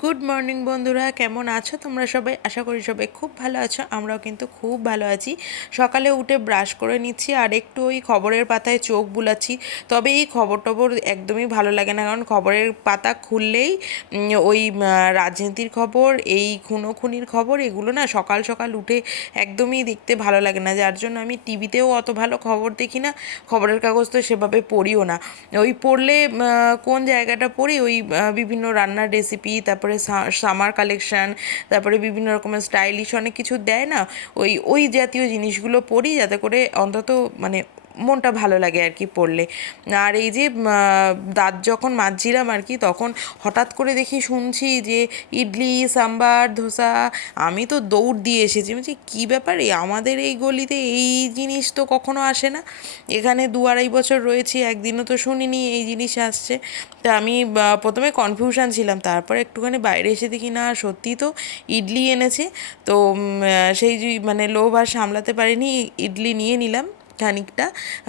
Good morning বন্ধুরা, কেমন আছো তোমরা সবাই? আশা করি সবাই খুব ভালো আছো। আমরাও কিন্তু খুব ভালো আছি। সকালে উঠে ব্রাশ করে নিচ্ছি আর একটু ওই খবরের পাতায় চোখ বুলাচ্ছি। তবে এই খবর টবর একদমই ভালো লাগে না, কারণ খবরের পাতা খুললেই ওই রাজনীতির খবর, এই খুনোখুনির খবর, এগুলো না সকাল সকাল উঠে একদমই দেখতে ভালো লাগে না। যার জন্য আমি টিভিতেও অত ভালো খবর দেখি না, খবরের কাগজ তো সেভাবে পড়িও না। ওই পড়লে কোন জায়গাটা পড়ি, ওই বিভিন্ন রান্নার রেসিপি, তারপরে সামার কালেকশন, তারপরে বিভিন্ন রকমের স্টাইলিশ অনেক কিছু দেয় না, ওই ওই জাতীয় জিনিসগুলো পড়ি, যাতে করে অন্তত মানে মনটা ভালো লাগে আর কি পড়লে। আর এই যে দাঁত যখন মাজছিলাম আর কি, তখন হঠাৎ করে দেখি শুনছি যে ইডলি, সাম্বার, ধোসা। আমি তো দৌড় দিয়ে এসেছি, বলছি কী ব্যাপার, আমাদের এই গলিতে এই জিনিস তো কখনো আসে না। এখানে 2-2.5 বছর রয়েছি, একদিনও তো শুনিনি এই জিনিস আসছে। তা আমি প্রথমে কনফিউশন ছিলাম, তারপরে একটুখানি বাইরে এসে দেখি না সত্যিই তো ইডলি এনেছে। তো সেই যে মানে লোভ আর সামলাতে পারিনি, ইডলি নিয়ে নিলাম খানিকটা।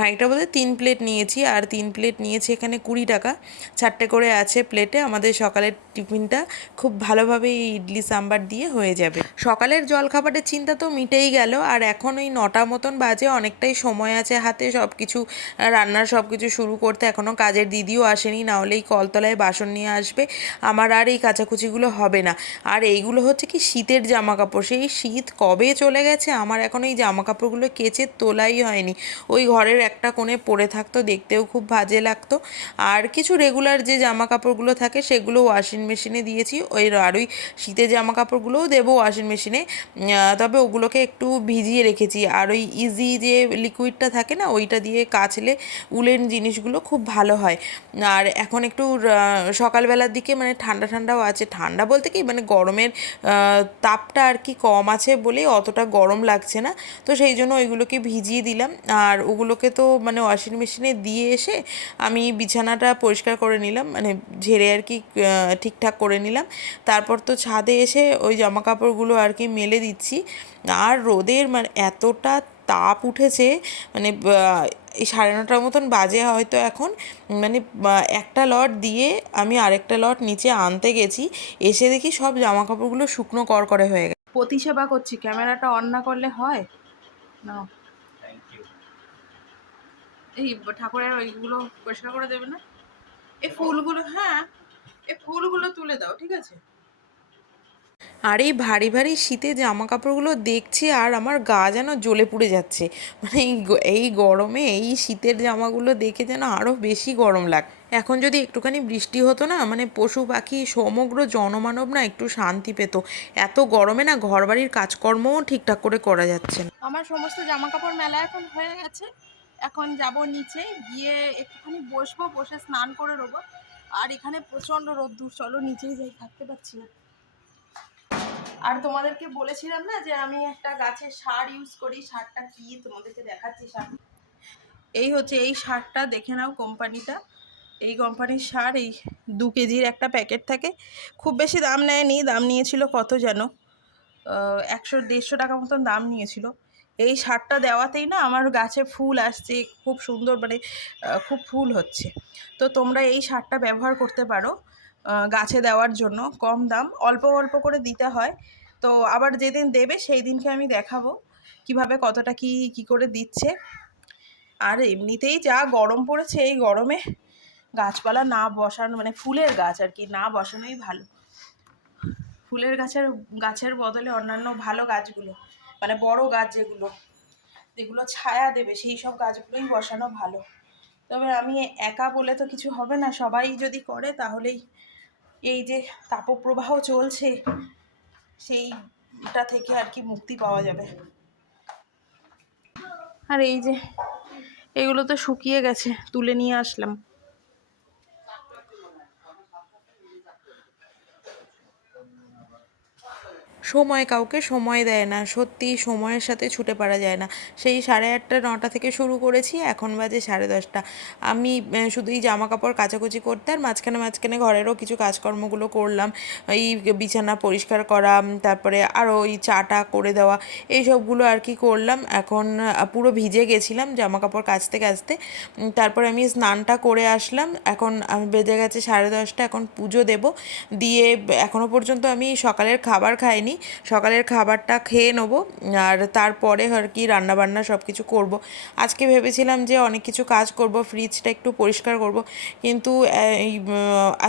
খানিকটা বলতে 3 প্লেট নিয়েছি, আর 3 প্লেট নিয়েছি এখানে 20 টাকা। 4টে করে আছে প্লেটে। আমাদের সকালের টিফিনটা খুব ভালোভাবে এই ইডলি সাম্বার দিয়ে হয়ে যাবে। সকালের জলখাবারের চিন্তা তো মিটেই গেল, আর এখন ওই 9টা মতন বাজে, অনেকটাই সময় আছে হাতে সব কিছু রান্নার সব কিছু শুরু করতে। এখনও কাজের দিদিও আসেনি, না হলে এই কলতলায় বাসন নিয়ে আসবে, আমার আর এই কাচাকুচিগুলো হবে না। আর এইগুলো হচ্ছে কি শীতের জামা কাপড়, সেই শীত কবে চলে গেছে, আমার এখন এই জামা কাপড়গুলো কেচে তোলাই হয়নি। ওই ঘরের একটা কোণে পড়ে থাকতো, দেখতেও খুব বাজে লাগতো। আর কিছু রেগুলার যে জামা কাপড়গুলো থাকে সেগুলো ওয়াশিং মেশিনে দিয়েছি, আর ওই শীতের জামা কাপড়গুলোও দেবো ওয়াশিং মেশিনে। তবে ওগুলোকে একটু ভিজিয়ে রেখেছি, আর ওই ইজি যে লিকুইডটা থাকে না, ওইটা দিয়ে কাচলে উলেন জিনিসগুলো খুব ভালো হয়। আর এখন একটু সকালবেলার দিকে মানে ঠান্ডা ঠান্ডাও আছে, ঠান্ডা বলতে কি মানে গরমের তাপটা আর কি কম আছে বলেই অতটা গরম লাগছে না। তো সেই জন্য ওইগুলোকে ভিজিয়ে দিলাম, আর ওগুলোকে তো মানে ওয়াশিং মেশিনে দিয়ে এসে আমি বিছানাটা পরিষ্কার করে নিলাম, মানে ঝেড়ে আর কি ঠিকঠাক করে নিলাম। তারপর তো ছাদে এসে ওই জামা কাপড়গুলো আর কি মেলে দিচ্ছি। আর রোদের মানে এতটা তাপ উঠেছে, মানে এই 9:30 মতন বাজে হয়তো এখন। মানে একটা লট দিয়ে আমি আরেকটা লট নিচে আনতে গেছি, এসে দেখি সব জামা কাপড়গুলো শুকনো করকরে হয়ে গেছে। প্রতিসেবা করছি, ক্যামেরাটা অন না করলে হয় না? এই ঠাকুরের ওইগুলো পরিষ্কার করে দেবে না? এই ফুলগুলো, হ্যাঁ, এই ফুলগুলো তুলে দাও, ঠিক আছে? আর এই ভারী ভারী শীতে জামা কাপড়গুলো দেখছি আর আমার গা যেন জ্বলে পুড়ে যাচ্ছে। মানে এই গরমে এই শীতের জামাগুলো দেখে যেন আরও বেশি গরম লাগে। এখন যদি একটুখানি বৃষ্টি হতো না, মানে পশু পাখি সমগ্র জনমানব না একটু শান্তি পেত। এত গরমে না ঘরবাড়ির কাজকর্মও ঠিকঠাক করে করা যাচ্ছে না। আমার সমস্ত জামা কাপড় মেলা এখন হয়ে গেছে। এখন যাব নিচে গিয়ে একটুখানি বসবো, বসে স্নান করে নেবো। আর এখানে প্রচণ্ড রোদ্দুর, চলো নিচেই যাই, থাকতে পারছি না। আর তোমাদেরকে বলেছিলাম না যে আমি একটা গাছের সার ইউজ করি, সারটা কি তোমাদেরকে দেখাচ্ছি। সার এই হচ্ছে, এই সারটা দেখে নাও কোম্পানিটা, এই কোম্পানির সার। এই 2 কেজির একটা প্যাকেট থাকে, খুব বেশি দাম নেয়নি, দাম নিয়েছিল কত যেন 100-150 টাকা মতন দাম নিয়েছিল। এই সারটা দেওয়াতেই না আমার গাছে ফুল আসছে খুব সুন্দর, মানে খুব ফুল হচ্ছে। তো তোমরা এই সারটা ব্যবহার করতে পারো গাছে দেওয়ার জন্য, কম দাম, অল্প অল্প করে দিতে হয়। তো আবার যেদিন দেবে সেই দিনকে আমি দেখাবো কিভাবে কতটা কি করে দিচ্ছে। আর এমনিতেই যা গরম পড়েছে, এই গরমে গাছপালা না বসানো, মানে ফুলের গাছ আর কি না বসানোই ভালো। ফুলের গাছের বদলে অন্যান্য ভালো গাছগুলো, মানে বড় গাছ যেগুলো যেগুলো ছায়া দেবে, সেই সব গাছগুলোই বসানো ভালো। তবে আমি একা বলে তো কিছু হবে না, সবাই যদি করে তাহলেই এই যে তাপপ্রবাহ চলছে সেইটা থেকে আর কি মুক্তি পাওয়া যাবে। আর এই যে এগুলো তো শুকিয়ে গেছে, তুলে নিয়ে আসলাম। সময় কাউকে সময় দেয় না, সত্যি সময়ের সাথে ছুটে পারা যায় না। সেই 8:30 9টা থেকে শুরু করেছি, এখন বাজে 10:30। আমি শুধু এই জামা কাপড় কাচাকুচি করতে আর মাঝখানে মাঝখানে ঘরেরও কিছু কাজকর্মগুলো করলাম। এই বিছানা পরিষ্কার করা, তারপরে আরও ওই চাটা করে দেওয়া, এই সবগুলো আর কি করলাম। এখন পুরো ভিজে গেছিলাম জামা কাপড় কাচতে কাচতে। তারপরে আমি স্নানটা করে আসলাম। এখন আমি বেজে গেছে 10:30, এখন পুজো দেব। দিয়ে এখনও পর্যন্ত আমি সকালের খাবার খাইনি, সকালের খাবারটা খেয়ে নেবো। আর তারপরে আর কি রান্নাবান্না সব কিছু করবো। আজকে ভেবেছিলাম যে অনেক কিছু কাজ করব, ফ্রিজটা একটু পরিষ্কার করব, কিন্তু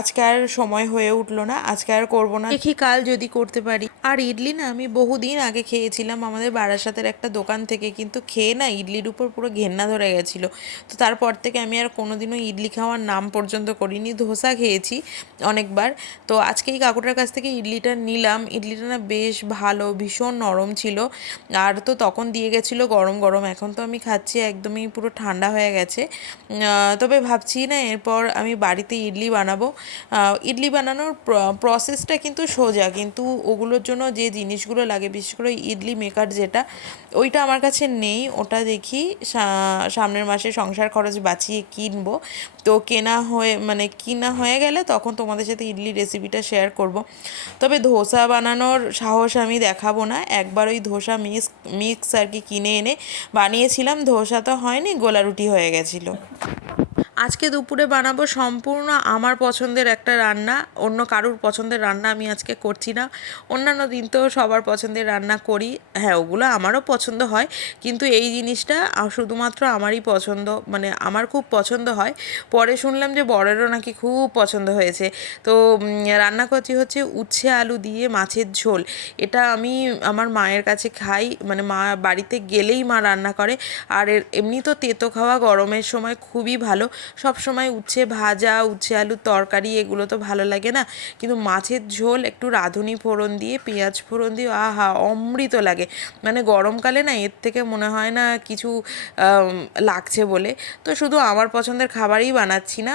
আজকে আর সময় হয়ে উঠলো না, আজকে আর করবো না, দেখি কাল যদি করতে পারি। আর ইডলি না আমি বহুদিন আগে খেয়েছিলাম আমাদের বারাসাতের একটা দোকান থেকে, কিন্তু খেয়ে না ইডলির উপর পুরো ঘেন্না ধরে গেছিলো। তো তারপর থেকে আমি আর কোনোদিনও ইডলি খাওয়ার নাম পর্যন্ত করিনি। ধোসা খেয়েছি অনেকবার। তো আজকে এই কাকুটার কাছ থেকে ইডলিটা নিলাম, ইডলিটা না বেশ ভালো, ভীষণ নরম ছিল। আর তো তখন দিয়ে গেছিলো গরম গরম, এখন তো আমি খাচ্ছি একদমই পুরো ঠান্ডা হয়ে গেছে। তবে ভাবছি না এরপর আমি বাড়িতে ইডলি বানাবো। ইডলি বানানোর প্রসেসটা কিন্তু সোজা, কিন্তু ওগুলোর জন্য যে জিনিসগুলো লাগে, বিশেষ করে ইডলি মেকার যেটা, ওইটা আমার কাছে নেই। ওটা দেখি সামনের মাসে সংসার খরচ বাঁচিয়ে কিনবো। তো কিনা হয়ে গেলে তখন তোমাদের সাথে ইডলি রেসিপিটা শেয়ার করব। তবে ধোসা বানানোর সাহস আমি দেখাবো না। একবার ওই ধোসা মিক্স আর কি কিনে এনে বানিয়েছিলাম, ধোসা তো হয়নি, গোলা রুটি হয়ে গেছিলো। আজকে দুপুরে বানাবো সম্পূর্ণ আমার পছন্দের একটা রান্না, অন্য কারুর পছন্দের রান্না আমি আজকে করছি না। অন্যান্য দিন তো সবার পছন্দের রান্না করি, হ্যাঁ ওগুলো আমারও পছন্দ হয়, কিন্তু এই জিনিসটা শুধুমাত্র আমারই পছন্দ, মানে আমার খুব পছন্দ হয়। পরে শুনলাম যে বরেরও নাকি খুব পছন্দ হয়েছে। তো রান্না করছি হচ্ছে উচ্ছে আলু দিয়ে মাছের ঝোল। এটা আমি আমার মায়ের কাছে খাই, মানে মা বাড়িতে গেলেই মা রান্না করে। আর এমনি তো তেতো খাওয়া গরমের সময় খুবই ভালো। সব সময় উচ্ছে ভাজা, উচ্ছে আলুর তরকারি এগুলো তো ভালো লাগে না, কিন্তু মাছের ঝোল একটু রাঁধুনি ফোড়ন দিয়ে, পেঁয়াজ ফোড়ন দিয়ে, আহা অমৃত লাগে। মানে গরমকালে না এর থেকে মনে হয় না কিছু লাগছে বলে। তো শুধু আমার পছন্দের খাবারই বানাচ্ছি না,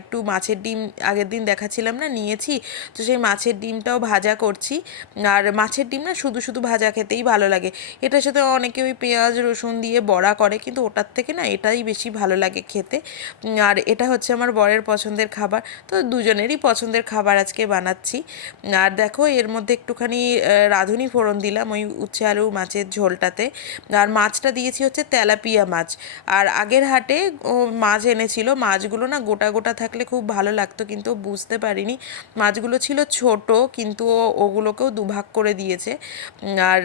একটু মাছের ডিম আগের দিন দেখাচ্ছিলাম না নিয়েছি, তো সেই মাছের ডিমটাও ভাজা করছি। আর মাছের ডিম না শুধু শুধু ভাজা খেতেই ভালো লাগে। এটার সাথে অনেকে ওই পেঁয়াজ রসুন দিয়ে বড়া করে, কিন্তু ওটার থেকে না এটাই বেশি ভালো লাগে খেতে। আর এটা হচ্ছে আমার বরের পছন্দের খাবার, তো দুজনেরই পছন্দের খাবার আজকে বানাচ্ছি। আর দেখো এর মধ্যে একটুখানি রাঁধুনি ফোড়ন দিলাম ওই উচ্ছে আলু মাছের ঝোলটাতে। আর মাছটা দিয়েছি হচ্ছে তেলাপিয়া মাছ। আর আগের হাটে ও মাছ এনেছিল, মাছগুলো না গোটা গোটা থাকলে খুব ভালো লাগতো, কিন্তু বুঝতে পারিনি মাছগুলো ছিল ছোট, কিন্তু ওগুলোকেও দুভাগ করে দিয়েছে। আর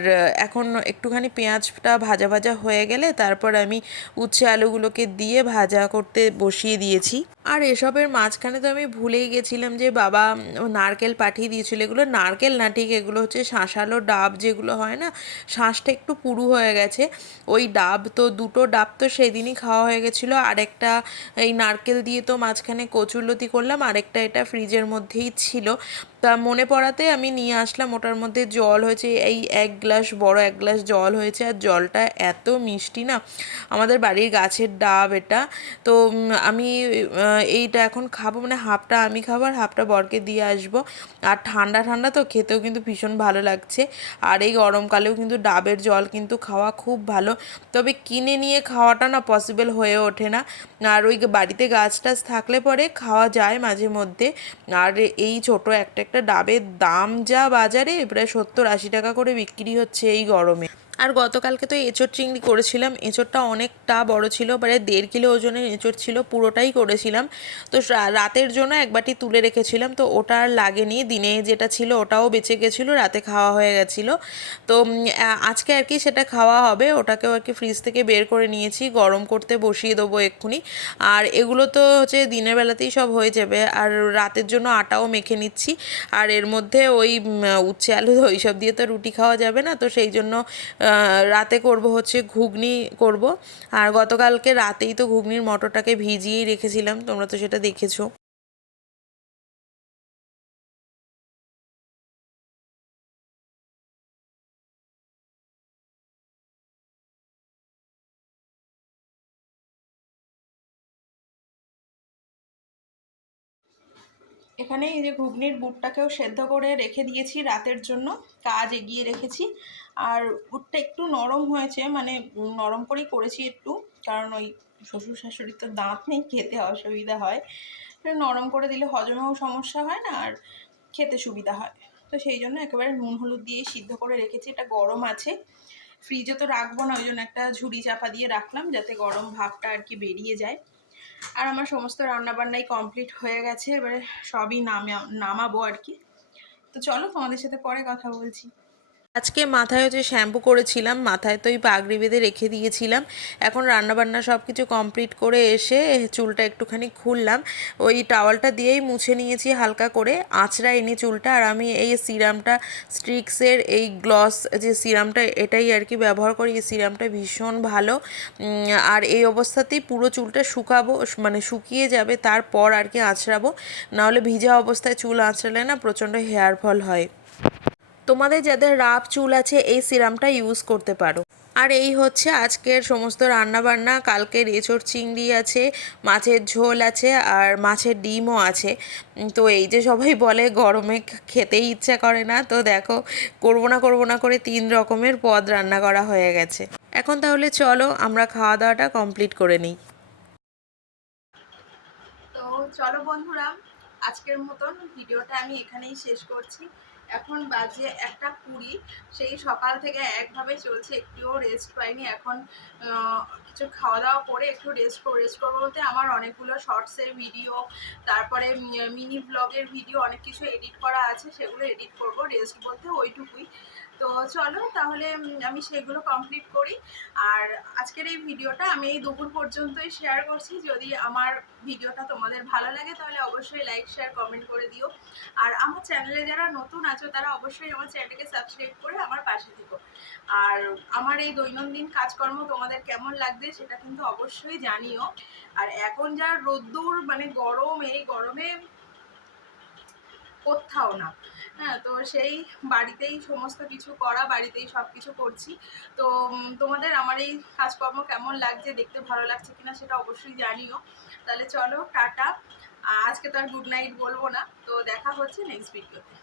এখন একটুখানি পেঁয়াজটা ভাজা ভাজা হয়ে গেলে তারপর আমি উচ্ছে আলুগুলোকে দিয়ে ভাজা করতে বসিয়ে দিয়েছি। আর এসবের মাঝখানে তো আমি ভুলেই গেছিলাম যে বাবা নারকেল পাঠিয়ে দিয়েছিল। এগুলো নারকেল না, ঠিক এগুলো হচ্ছে শাঁসালো ডাব যেগুলো হয় না, শাঁসটা একটু পুরু হয়ে গেছে, ওই ডাব। তো দুটো ডাব তো সেদিনই খাওয়া হয়ে গেছিলো, আরেকটা এই নারকেল দিয়ে তো মাঝখানে কচুরলতি করলাম, আরেকটা এটা ফ্রিজের মধ্যেই ছিল। তা মনে পড়াতে আমি নিয়ে আসলাম। ওটার মধ্যে জল হয়েছে এই 1 গ্লাস, বড় 1 গ্লাস জল হয়েছে, আর জলটা এত মিষ্টি না, আমাদের বাড়ির গাছের ডাব এটা। তো আমি এইটা এখন খাবো, মানে হাফটা আমি খাবো আর হাফটা বরকে দিয়ে আসবো। আর ঠান্ডা ঠান্ডা তো খেতেও কিন্তু ভীষণ ভালো লাগছে। আর এই গরমকালেও কিন্তু ডাবের জল কিন্তু খাওয়া খুব ভালো, তবে কিনে নিয়ে খাওয়াটা না পসিবল হয়ে ওঠে না। আর ওই বাড়িতে গাছ টাছ থাকলে পরে খাওয়া যায় মাঝে মধ্যে। আর এই ছোট একটা একটা ডাবের দাম যা বাজারে, প্রায় 70-80 টাকা করে বিক্রি হচ্ছে এই গরমে। আর গতকালকে তো এঁচোড় চিংড়ি করেছিলাম, এঁচোড়টা অনেকটা বড় ছিল, প্রায় 1.5 কিলো ওজনের এঁচোড় ছিল, পুরোটাই করেছিলাম। তো রাতের জন্য এক বাটি তুলে রেখেছিলাম, তো ওটা আর লাগেনি, দিনে যেটা ছিল ওটাও বেঁচে গেছিলো, রাতে খাওয়া হয়ে গেছিলো। তো আজকে আর কি সেটা খাওয়া হবে, ওটাকেও আর কি ফ্রিজ থেকে বের করে নিয়েছি, গরম করতে বসিয়ে দেবো এক্ষুনি। আর এগুলো তো হচ্ছে দিনের বেলাতেই সব হয়ে যাবে, আর রাতের জন্য আটাও মেখে নিচ্ছি। আর এর মধ্যে ওই উচ্ছে আলু ওইসব দিয়ে তো রুটি খাওয়া যাবে না, তো সেই জন্য রাতে করব হচ্ছে ঘুগনি করব। আর গতকালকে রাতেই তো ঘুগনির মটরটাকে ভিজিয়েই রেখেছিলাম, তোমরা তো সেটা দেখেছো। এখানে এই যে ঘুগনির বুটটাকেও সেদ্ধ করে রেখে দিয়েছি রাতের জন্য, কাজ এগিয়ে রেখেছি। আর বুটটা একটু নরম হয়েছে, মানে নরম করেই করেছি একটু, কারণ ওই শ্বশুর শাশুড়ির তো দাঁত নেই, খেতে অসুবিধা হয়। নরম করে দিলে হজমেও সমস্যা হয় না, আর খেতে সুবিধা হয়। তো সেই জন্য একেবারে নুন হলুদ দিয়েই সিদ্ধ করে রেখেছি। এটা গরম আছে, ফ্রিজে তো রাখবো না, ওই জন্য একটা ঝুড়ি চাপা দিয়ে রাখলাম যাতে গরম ভাবটা আর কি বেরিয়ে যায়। আর আমার সমস্ত রান্নাবান্নাই কমপ্লিট হয়ে গেছে, এবারে সবই নামাবো আর কি। তো চলো তোমাদের সাথে পরে কথা বলছি। আজকে মাথায় যে শ্যাম্পু করেছিলাম, মাথায় তো ওই পাগড়ি বেঁধে রেখে দিয়েছিলাম। এখন রান্নাবান্না সব কিছু কমপ্লিট করে এসে চুলটা একটুখানি খুললাম, ওই টাওয়ালটা দিয়েই মুছে নিয়েছি হালকা করে, আঁচড়াইনি চুলটা। আর আমি এই সিরামটা, স্ট্রিক্সের এই গ্লস যে সিরামটা, এটাই আর কি ব্যবহার করি। এই সিরামটা ভীষণ ভালো। আর এই অবস্থাতেই পুরো চুলটা শুকাবো, মানে শুকিয়ে যাবে, তারপর আর কি আঁচড়াবো। নাহলে ভিজা অবস্থায় চুল আঁচড়ালে না প্রচণ্ড হেয়ার ফল হয়। তোমাদের যাদের রাফ চুল আছে এই সিরামটা ইউজ করতে পারো। আর এই হচ্ছে আজকের সমস্ত রান্নাবান্না। কালকের এঁচোড় চিংড়ি আছে, মাছের ঝোল আছে, আর মাছের ডিমও আছে। তো এই যে সবাই বলে গরমে খেতেই ইচ্ছা করে না, তো দেখো করবো না করে 3 রকমের পদ রান্না করা হয়ে গেছে। এখন তাহলে চলো আমরা খাওয়া দাওয়াটা কমপ্লিট করে নিই। তো চলো বন্ধুরা, আজকের মতন ভিডিওটা আমি এখানেই শেষ করছি। এখন বাজে 1:20, সেই সকাল থেকে একভাবে চলছে, একটুও রেস্ট পাইনি। এখন কিছু খাওয়া দাওয়া করে একটু রেস্ট করবো বলতে আমার অনেকগুলো শর্টসের ভিডিও, তারপরে মিনি ব্লগের ভিডিও, অনেক কিছু এডিট করা আছে, সেগুলো এডিট করব। রেস্ট বলতে ওইটুকুই। তো চলো তাহলে আমি সেগুলো কমপ্লিট করি। আর আজকের এই ভিডিওটা আমি এই দুপুর পর্যন্তই শেয়ার করছি। যদি আমার ভিডিওটা তোমাদের ভালো লাগে তাহলে অবশ্যই লাইক শেয়ার কমেন্ট করে দিও। আর আমার চ্যানেলে যারা নতুন আছো তারা অবশ্যই আমার চ্যানেলকে সাবস্ক্রাইব করে আমার পাশে থেকো। আর আমার এই দৈনন্দিন কাজকর্ম তোমাদের কেমন লাগবে সেটা কিন্তু অবশ্যই জানিও। আর এখন যা রোদ্দুর, মানে গরম, এই গরমে কোথাও না। হ্যাঁ, তো সেই বাড়িতেই সমস্ত কিছু করা, বাড়িতেই সব কিছু করছি। তো তোমাদের আমার এই কাজকর্ম কেমন লাগছে, দেখতে ভালো লাগছে কিনা সেটা অবশ্যই জানিও। তাহলে চলো টাটা। আজকে তো আর গুড নাইট বলবো না, তো দেখা হচ্ছে নেক্সট ভিডিওতে।